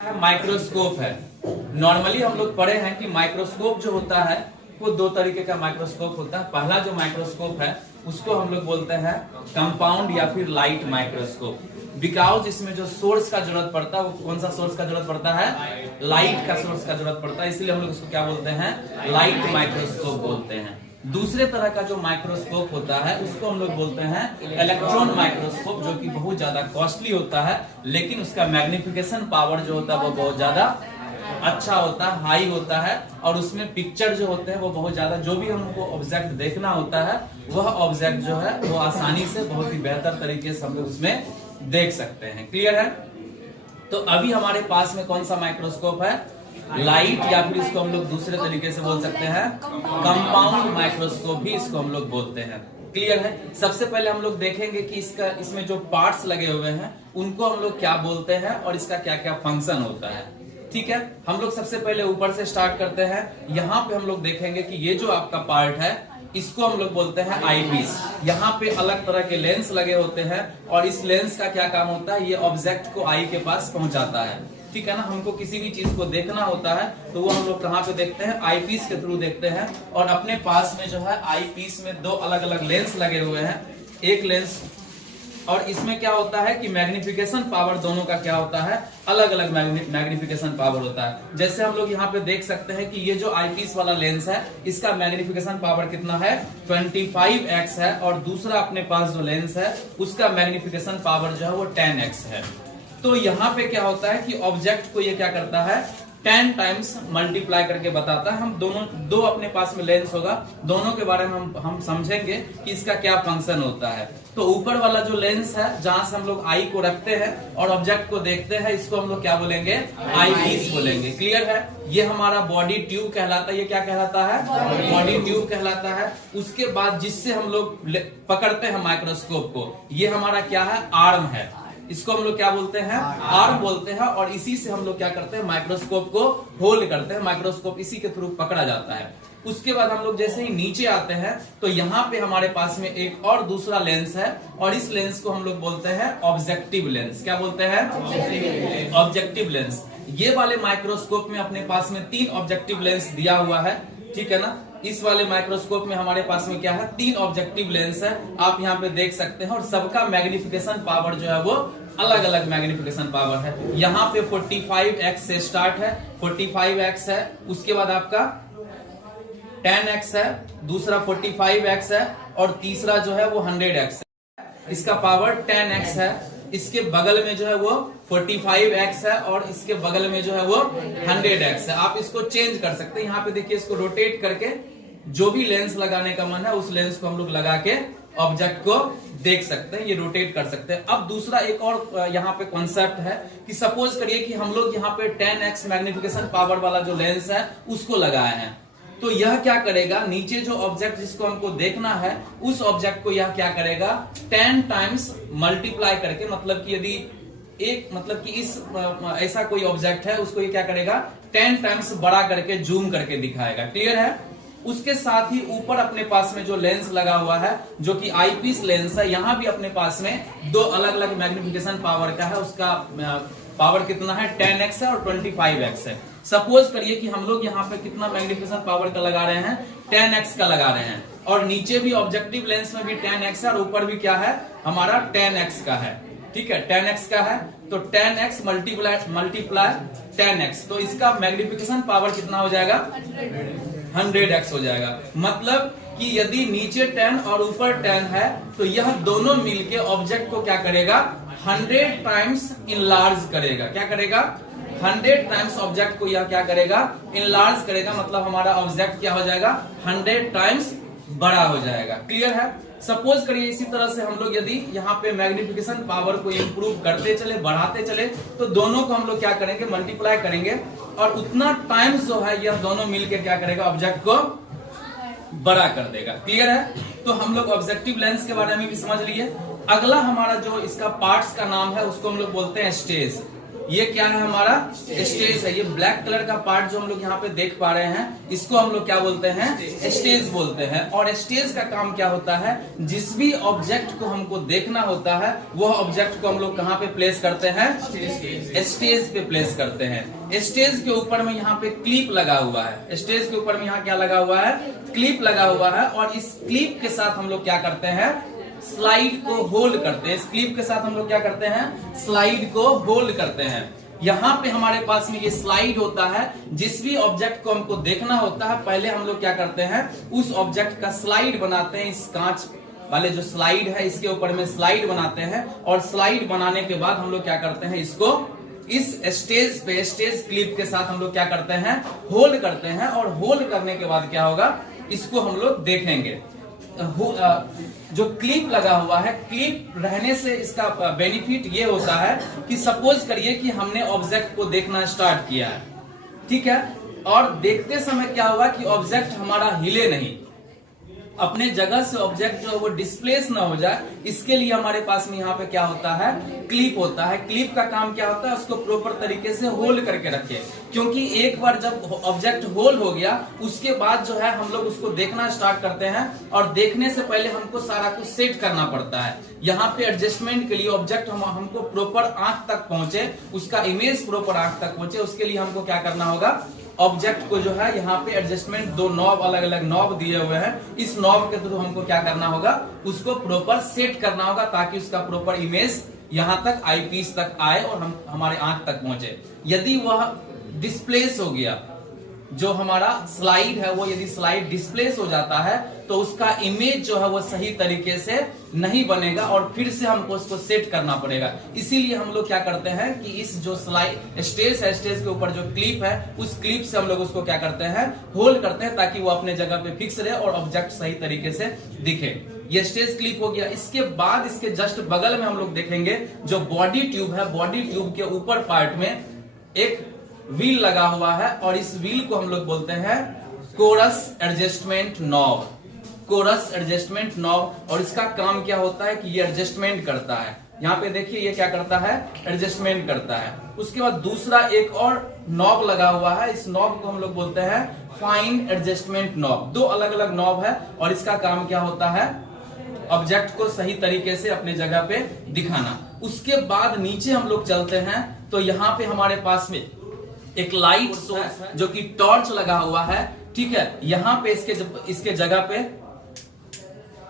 Microscope है। Normally हम लोग पढ़े हैं कि माइक्रोस्कोप जो होता है वो दो तरीके का माइक्रोस्कोप होता है। पहला जो माइक्रोस्कोप है उसको हम लोग बोलते हैं कंपाउंड या फिर लाइट माइक्रोस्कोप। बिकॉज इसमें जो सोर्स का जरूरत पड़ता है वो कौन सा सोर्स का जरूरत पड़ता है, लाइट का सोर्स का जरूरत पड़ता है, इसलिए हम लोग इसको क्या बोलते हैं, लाइट माइक्रोस्कोप बोलते हैं। दूसरे तरह का जो माइक्रोस्कोप होता है उसको हम लोग बोलते हैं इलेक्ट्रॉन माइक्रोस्कोप, जो कि बहुत ज्यादा कॉस्टली होता है, लेकिन उसका मैग्निफिकेशन पावर जो होता है वो बहुत ज्यादा अच्छा होता है, हाई होता है, और उसमें पिक्चर जो होते हैं वो बहुत ज्यादा, जो भी हमको ऑब्जेक्ट देखना होता है वह ऑब्जेक्ट जो है वो आसानी से बहुत ही बेहतर तरीके से हम लोग उसमें देख सकते हैं। क्लियर है? तो अभी हमारे पास में कौन सा माइक्रोस्कोप है, लाइट, या फिर इसको हम लोग दूसरे तरीके से बोल सकते हैं कंपाउंड माइक्रोस्कोप भी इसको हम लोग बोलते हैं। क्लियर है? सबसे पहले हम लोग देखेंगे कि इसमें जो पार्ट्स लगे हुए हैं उनको हम लोग क्या बोलते हैं और इसका क्या क्या फंक्शन होता है। ठीक है, हम लोग सबसे पहले ऊपर से स्टार्ट करते हैं। यहाँ पे हम लोग देखेंगे कि ये जो आपका पार्ट है इसको हम लोग बोलते हैं आईपीस। यहाँ पे अलग तरह के लेंस लगे होते हैं और इस लेंस का क्या काम होता है, ये ऑब्जेक्ट को आई के पास पहुंचाता है। ठीक है ना, हमको किसी भी चीज को देखना होता है तो वो हम लोग कहाँ पे देखते हैं, आईपीस के थ्रू देखते हैं। और अपने पास में जो है आईपीस में दो अलग अलग लेंस लगे हुए हैं, एक लेंस, और इसमें क्या होता है कि मैग्निफिकेशन पावर दोनों का क्या होता है, अलग अलग मैग्निफिकेशन पावर होता है। जैसे हम लोग यहाँ पे देख सकते हैं कि ये जो आईपीस वाला लेंस है इसका मैग्निफिकेशन पावर कितना है, 25x है, और दूसरा अपने पास जो लेंस है उसका मैग्निफिकेशन पावर जो है वो 10x है। तो यहाँ पे क्या होता है कि ऑब्जेक्ट को ये क्या करता है, 10 टाइम्स मल्टीप्लाई करके बताता है। हम दो अपने पास में लेंस होगा, दोनों के बारे में हम समझेंगे कि इसका क्या फंक्शन होता है। तो ऊपर वाला जो लेंस है जहां से हम लोग आई को रखते हैं और ऑब्जेक्ट को देखते हैं, इसको हम लोग क्या बोलेंगे, आई पीस बोलेंगे। क्लियर है? ये हमारा बॉडी ट्यूब कहलाता है। ये क्या कहलाता है, बॉडी ट्यूब कहलाता है। उसके बाद जिससे हम लोग पकड़ते हैं माइक्रोस्कोप को, ये हमारा क्या है, आर्म है। इसको हम लोग क्या बोलते हैं, आर्म बोलते हैं, और इसी से हम लोग क्या करते हैं, माइक्रोस्कोप को होल्ड करते हैं। माइक्रोस्कोप इसी के थ्रू पकड़ा जाता है। उसके बाद हम लोग जैसे ही नीचे आते हैं तो यहाँ पे हमारे पास में एक और दूसरा लेंस है, और इस लेंस को हम लोग बोलते हैं ऑब्जेक्टिव लेंस। क्या बोलते हैं, ऑब्जेक्टिव लेंस। ये वाले माइक्रोस्कोप में अपने पास में 3 ऑब्जेक्टिव लेंस दिया हुआ है। ठीक है ना, इस वाले माइक्रोस्कोप में हमारे पास में क्या है, 3 ऑब्जेक्टिव लेंस है, आप यहाँ पे देख सकते हैं, और सबका मैग्निफिकेशन पावर जो है वो अलग अलग मैग्निफिकेशन पावर है। यहाँ पे 45x से स्टार्ट है, 45x है, उसके बाद आपका 10x है, दूसरा 45x है, और तीसरा जो है वो 100x है। इसका पावर 10x है। इसके बगल में जो है वो 45x है, और इसके बगल में जो है वो 100x है। आप इसको चेंज कर सकते हैं। यहाँ पे देखिए, इसको रोटेट करके जो भी लेंस लगाने का मन है उस लेंस को हम लोग लगा के ऑब्जेक्ट को देख सकते हैं, ये रोटेट कर सकते हैं। अब दूसरा एक और यहाँ पे कॉन्सेप्ट है कि सपोज करिए कि हम लोग यहाँ पे 10x मैग्निफिकेशन पावर वाला जो लेंस है उसको लगाए हैं, तो यह क्या करेगा, नीचे जो ऑब्जेक्ट जिसको हमको देखना है उस ऑब्जेक्ट को यह क्या करेगा, 10 टाइम्स मल्टीप्लाई करके, मतलब कि यदि इस ऐसा कोई ऑब्जेक्ट है उसको ये क्या करेगा, 10 टाइम्स बड़ा करके जूम करके दिखाएगा। क्लियर है? उसके साथ ही ऊपर अपने पास में जो लेंस लगा हुआ है जो कि आईपीस लेंस है, यहाँ भी अपने पास में 2 अलग अलग मैग्निफिकेशन पावर का है। उसका पावर कितना है, 10x है और 25x है। सपोज करिए कि हम लोग यहाँ पे कितना मैग्निफिकेशन पावर का लगा रहे हैं, 10x का लगा रहे हैं, और नीचे भी ऑब्जेक्टिव लेंस में भी 10x है और ऊपर भी क्या है, हमारा 10x का है। ठीक है, 10x का है, तो 10x मल्टीप्लाई 10x, तो इसका मैग्निफिकेशन पावर कितना हो जाएगा, 100x हो जाएगा। मतलब कि यदि नीचे 10 और ऊपर 10 है तो यह दोनों मिलके ऑब्जेक्ट को क्या करेगा, 100 टाइम्स इनलार्ज करेगा। क्या करेगा, 100 टाइम्स ऑब्जेक्ट को यह क्या करेगा, इनलार्ज करेगा। मतलब हमारा ऑब्जेक्ट क्या हो जाएगा, 100 टाइम्स बड़ा हो जाएगा। क्लियर है? सपोज करिए इसी तरह से हम लोग यदि यहाँ पे मैग्निफिकेशन पावर को इंप्रूव करते चले, बढ़ाते चले, तो दोनों को हम लोग क्या करेंगे, मल्टीप्लाई करेंगे, और उतना टाइम्स जो है यह दोनों मिलकर क्या करेगा, ऑब्जेक्ट को बड़ा कर देगा। क्लियर है? तो हम लोग ऑब्जेक्टिव लेंस के बारे में भी समझ लिए। अगला हमारा जो इसका पार्ट्स का नाम है उसको हम लोग बोलते हैं स्टेज। ये क्या है हमारा स्टेज है। ये ब्लैक कलर का पार्ट जो हम लोग यहाँ पे देख पा रहे हैं इसको हम लोग क्या बोलते हैं, स्टेज बोलते हैं। और स्टेज का काम क्या होता है, जिस भी ऑब्जेक्ट को हमको देखना होता है वह ऑब्जेक्ट को हम लोग कहाँ पे प्लेस करते हैं, स्टेज पे प्लेस करते हैं। स्टेज के ऊपर में यहाँ पे क्लिप लगा हुआ है, स्टेज के ऊपर में यहाँ क्या लगा हुआ है, क्लिप लगा हुआ है। और इस क्लिप के साथ हम लोग क्या करते हैं, स्लाइड को होल्ड करते हैं। इस क्लिप के साथ हम लोग क्या करते हैं, स्लाइड को होल्ड करते हैं। यहाँ पे हमारे पास में ये स्लाइड होता है। जिस भी ऑब्जेक्ट को हमको देखना होता है पहले हम लोग क्या करते हैं, उस ऑब्जेक्ट का स्लाइड बनाते हैं। इस कांच वाले जो स्लाइड है इसके ऊपर में स्लाइड बनाते हैं। और स्लाइड बनाने के बाद हम लोग क्या करते हैं, इसको इस स्टेज पे, स्टेज क्लिप के साथ हम लोग क्या करते हैं, होल्ड करते हैं। और होल्ड करने के बाद क्या होगा, इसको हम लोग देखेंगे। जो क्लिप लगा हुआ है, क्लिप रहने से इसका बेनिफिट ये होता है कि सपोज करिए कि हमने ऑब्जेक्ट को देखना स्टार्ट किया है, ठीक है, और देखते समय क्या हुआ कि ऑब्जेक्ट हमारा हिले नहीं, अपने जगह से ऑब्जेक्ट जो है वो डिस्प्लेस ना हो जाए, इसके लिए हमारे पास में यहाँ पे क्या होता है, क्लिप होता है। क्लिप का काम क्या होता है, उसको प्रॉपर तरीके से होल्ड करके रखे। क्योंकि एक बार जब ऑब्जेक्ट होल्ड हो गया उसके बाद जो है हम लोग उसको देखना स्टार्ट करते हैं। और देखने से पहले हमको सारा कुछ सेट करना पड़ता है। यहाँ पे एडजस्टमेंट के लिए ऑब्जेक्ट हमको प्रॉपर आंख तक पहुंचे, उसका इमेज प्रॉपर आंख तक पहुंचे, उसके लिए हमको क्या करना होगा, ऑब्जेक्ट को जो है यहाँ पे एडजस्टमेंट, दो नॉब, अलग अलग नॉब दिए हुए हैं। इस नॉब के थ्रू हमको क्या करना होगा, उसको प्रॉपर सेट करना होगा ताकि उसका प्रॉपर इमेज यहाँ तक आई पीस तक आए और हमारे आंख तक पहुंचे। यदि वह डिस्प्लेस हो गया, जो हमारा स्लाइड है वो यदि स्लाइड डिस्प्लेस हो जाता है तो उसका इमेज जो है वो सही तरीके से नहीं बनेगा और फिर से हमको उसको सेट करना पड़ेगा। इसीलिए हम लोग क्या करते हैं कि इस जो स्लाइड स्टेज है, स्टेज के ऊपर जो क्लिप है, उस क्लिप से हम लोग उसको क्या करते हैं, होल्ड करते हैं ताकि वो अपने जगह पे फिक्स रहे और ऑब्जेक्ट सही तरीके से दिखे। ये स्टेज क्लिप हो गया। इसके बाद इसके जस्ट बगल में हम लोग देखेंगे जो बॉडी ट्यूब है, बॉडी ट्यूब के ऊपर पार्ट में एक व्हील लगा हुआ है और इस व्हील को हम लोग बोलते हैं coarse adjustment knob. Coarse adjustment knob. और इसका काम क्या होता है कि ये एडजस्टमेंट करता है। यहाँ पे देखिए ये क्या करता है, एडजस्टमेंट करता है। उसके बाद दूसरा एक और नॉब लगा हुआ है, इस नॉब को हम लोग बोलते हैं फाइन एडजस्टमेंट नॉब। दो अलग अलग नॉब है और इसका काम क्या होता है, ऑब्जेक्ट को सही तरीके से अपने जगह पे दिखाना। उसके बाद नीचे हम लोग चलते हैं तो यहाँ पे हमारे पास में एक लाइट सोर्स है जो कि टॉर्च लगा हुआ है, ठीक है। यहाँ पे इसके जगह पे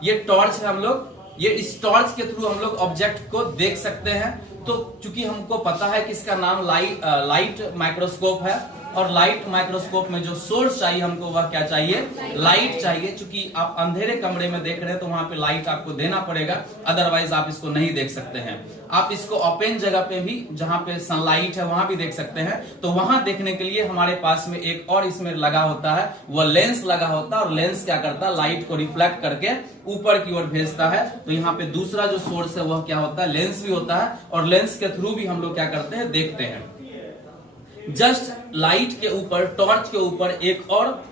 ये टॉर्च है, हम लोग ये इस टॉर्च के थ्रू हम लोग ऑब्जेक्ट को देख सकते हैं। तो चूंकि हमको पता है कि इसका नाम लाइट माइक्रोस्कोप है और लाइट माइक्रोस्कोप में जो सोर्स चाहिए हमको वह क्या चाहिए, लाइट चाहिए। चूंकि आप अंधेरे कमरे में देख रहे हैं तो वहां पे लाइट आपको देना पड़ेगा, अदरवाइज आप इसको नहीं देख सकते हैं। आप इसको ओपन जगह पे भी, जहां पे सनलाइट है वहां भी देख सकते हैं। तो वहां देखने के लिए हमारे पास में एक और इसमें लगा होता है, वह लेंस लगा होता है। और लेंस क्या करता है, लाइट को रिफ्लेक्ट करके ऊपर की ओर भेजता है। तो यहाँ पे दूसरा जो सोर्स है वह क्या होता है, लेंस भी होता है। और लेंस के थ्रू भी हम लोग क्या करते हैं, देखते हैं। जस्ट लाइट के ऊपर, टॉर्च के ऊपर एक और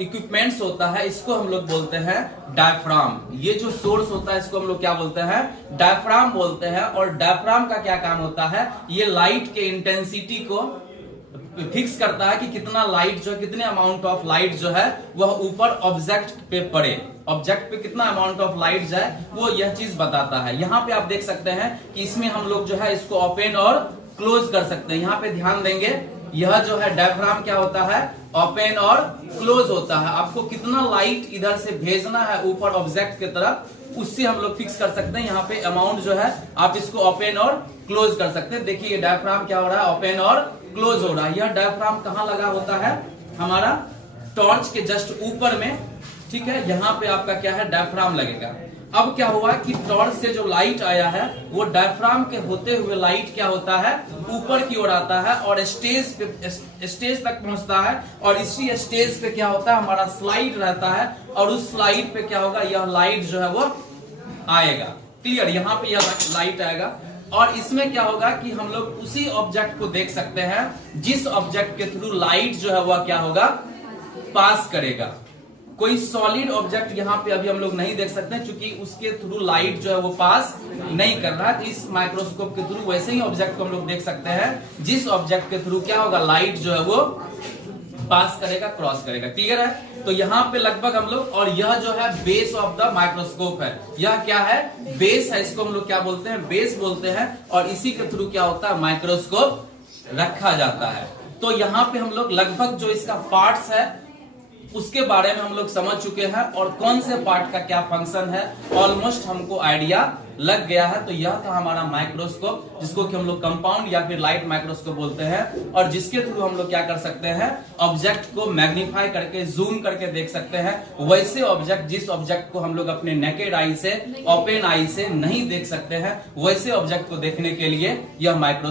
इक्विपमेंट्स होता है, इसको हम लोग बोलते हैं डायफ्राम। ये जो सोर्स होता है इसको हम लोग क्या बोलते हैं, डायफ्राम बोलते हैं। और डायफ्राम का क्या काम होता है, ये लाइट के इंटेंसिटी को फिक्स करता है कि कितना लाइट जो है, कितने अमाउंट ऑफ लाइट जो है वह ऊपर ऑब्जेक्ट पे पड़े, ऑब्जेक्ट पे कितना अमाउंट ऑफ लाइट जाए वो यह चीज बताता है। यहाँ पे आप देख सकते हैं कि इसमें हम लोग जो है इसको ओपन और क्लोज कर सकते हैं। यहाँ पे ध्यान देंगे, यह जो है डायफ्राम क्या होता है, ओपन और क्लोज होता है। आपको कितना लाइट इधर से भेजना है ऊपर ऑब्जेक्ट की तरफ, उससे हम लोग फिक्स कर सकते हैं। यहाँ पे अमाउंट जो है आप इसको ओपन और क्लोज कर सकते हैं। देखिए ये डायफ्राम क्या हो रहा है, ओपन और क्लोज हो रहा है। यह डायफ्राम कहाँ लगा होता है, हमारा टॉर्च के जस्ट ऊपर में, ठीक है। यहाँ पे आपका क्या है, डायफ्राम लगेगा। अब क्या हुआ कि टॉर्च से जो लाइट आया है वो डायफ्राम के होते हुए लाइट क्या होता है, ऊपर की ओर आता है और स्टेज तक पहुंचता है। और इसी स्टेज पे क्या होता है, हमारा स्लाइड रहता है। और उस स्लाइड पे क्या होगा, यह लाइट जो है वो आएगा। क्लियर, यहाँ पे यह लाइट आएगा। और इसमें क्या होगा कि हम लोग उसी ऑब्जेक्ट को देख सकते हैं जिस ऑब्जेक्ट के थ्रू लाइट जो है वह क्या होगा, पास करेगा। कोई सॉलिड ऑब्जेक्ट यहाँ पे अभी हम लोग नहीं देख सकते क्योंकि उसके थ्रू लाइट जो है वो पास नहीं कर रहा है। तो इस माइक्रोस्कोप के थ्रू वैसे ही ऑब्जेक्ट को हम लोग देख सकते हैं जिस ऑब्जेक्ट के थ्रू क्या होगा, लाइट जो है वो पास करेगा, क्रॉस करेगा। क्लियर है? तो यहाँ पे लगभग हम लोग, और यह जो है बेस ऑफ द माइक्रोस्कोप है। यह क्या है? बेस है। इसको हम लोग क्या बोलते हैं? बेस बोलते हैं। और इसी के थ्रू क्या होता है? माइक्रोस्कोप रखा जाता है। तो यहाँ पे हम लोग लगभग जो इसका पार्ट्स है उसके बारे में हम लोग समझ चुके हैं, और कौन से पार्ट का क्या फंक्शन है ऑलमोस्ट हमको आइडिया लग गया है। तो यह था हमारा माइक्रोस्कोप, जिसको कि हम लोग कंपाउंड या फिर लाइट माइक्रोस्कोप बोलते हैं, और जिसके थ्रू हम लोग क्या कर सकते हैं? ऑब्जेक्ट को मैग्नीफाई करके, जूम करके देख सकते हैं। वैसे ऑब्जेक्ट, जिस ऑब्जेक्ट को हम लोग अपने नेकेड आई से, ओपन आई से नहीं देख सकते हैं, वैसे ऑब्जेक्ट को देखने के लिए यह माइक्रोस्कोप